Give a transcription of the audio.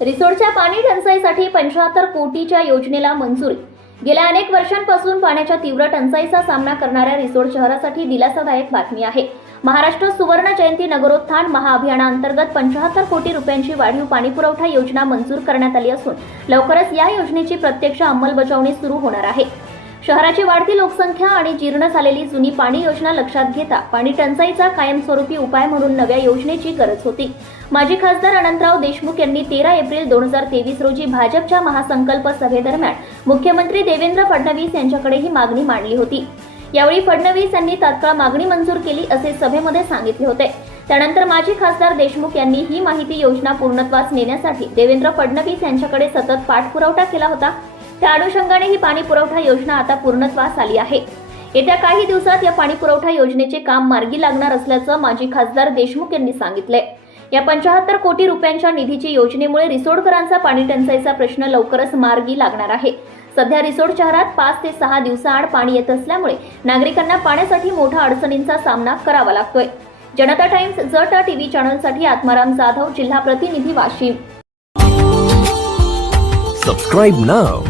रिसोडच्या पाणी टंचाईसाठी पंच्याहत्तर कोटीच्या योजनेला मंजुरी. गेल्या अनेक वर्षांपासून पाण्याच्या तीव्र टंचाईचा सामना करणाऱ्या रिसोड शहरासाठी दिलासादायक बातमी आहे. महाराष्ट्र सुवर्ण जयंती नगरोत्थान महाअभियानाअंतर्गत पंच्याहत्तर कोटी रुपयांची वाढीव पाणीपुरवठा योजना मंजूर करण्यात आली असून लवकरच या योजनेची प्रत्यक्ष अंमलबजावणी सुरू होणार आहे. शहराची वाढती लोकसंख्या आणि जीर्ण झालेली जुनी पाणी योजना लक्षात घेता पाणी टंचाईचा कायमस्वरूपी उपाय म्हणून नव्या योजनेची गरज होती. माजी खासदार अनंतराव देशमुख यांनी तेरा एप्रिल दोन हजार तेवीस रोजी भाजपच्या महासंकल्प सभेदरम्यान मुख्यमंत्री देवेंद्र फडणवीस यांच्याकडे ही मागणी मांडली होती. यावेळी फडणवीस यांनी तात्काळ मागणी मंजूर केली असे सभेमध्ये सांगितले होते. त्यानंतर माजी खासदार देशमुख यांनी ही माहिती योजना पूर्णत्वास नेण्यासाठी देवेंद्र फडणवीस यांच्याकडे सतत पाठपुरवठा केला होता. त्या अनुषंगाने ही पाणी पुरवठा योजना आता पूर्णत्वास आली आहे. येत्या काही दिवसात या पाणी पुरवठा योजनेचे काम मार्गी लागणार असल्याचं माजी खासदार देशमुख यांनी सांगितलंय. या पंचाहत्तर कोटी रुपयांच्या निधीची योजनेमुळे रिसोडकरांचा पाणी टंचाईचा प्रश्न लवकरच मार्गी लागणार आहे. सध्या रिसोड शहरात पाच ते सहा दिवसाआड पाणी येत असल्यामुळे नागरिकांना पाण्यासाठी मोठ्या अडचणींचा सामना करावा लागतोय. जनता टाइम्स जटा टीव्ही चॅनलसाठी आत्माराम जाधव जिल्हा प्रतिनिधी वाशिम. सबस्क्राईब नाव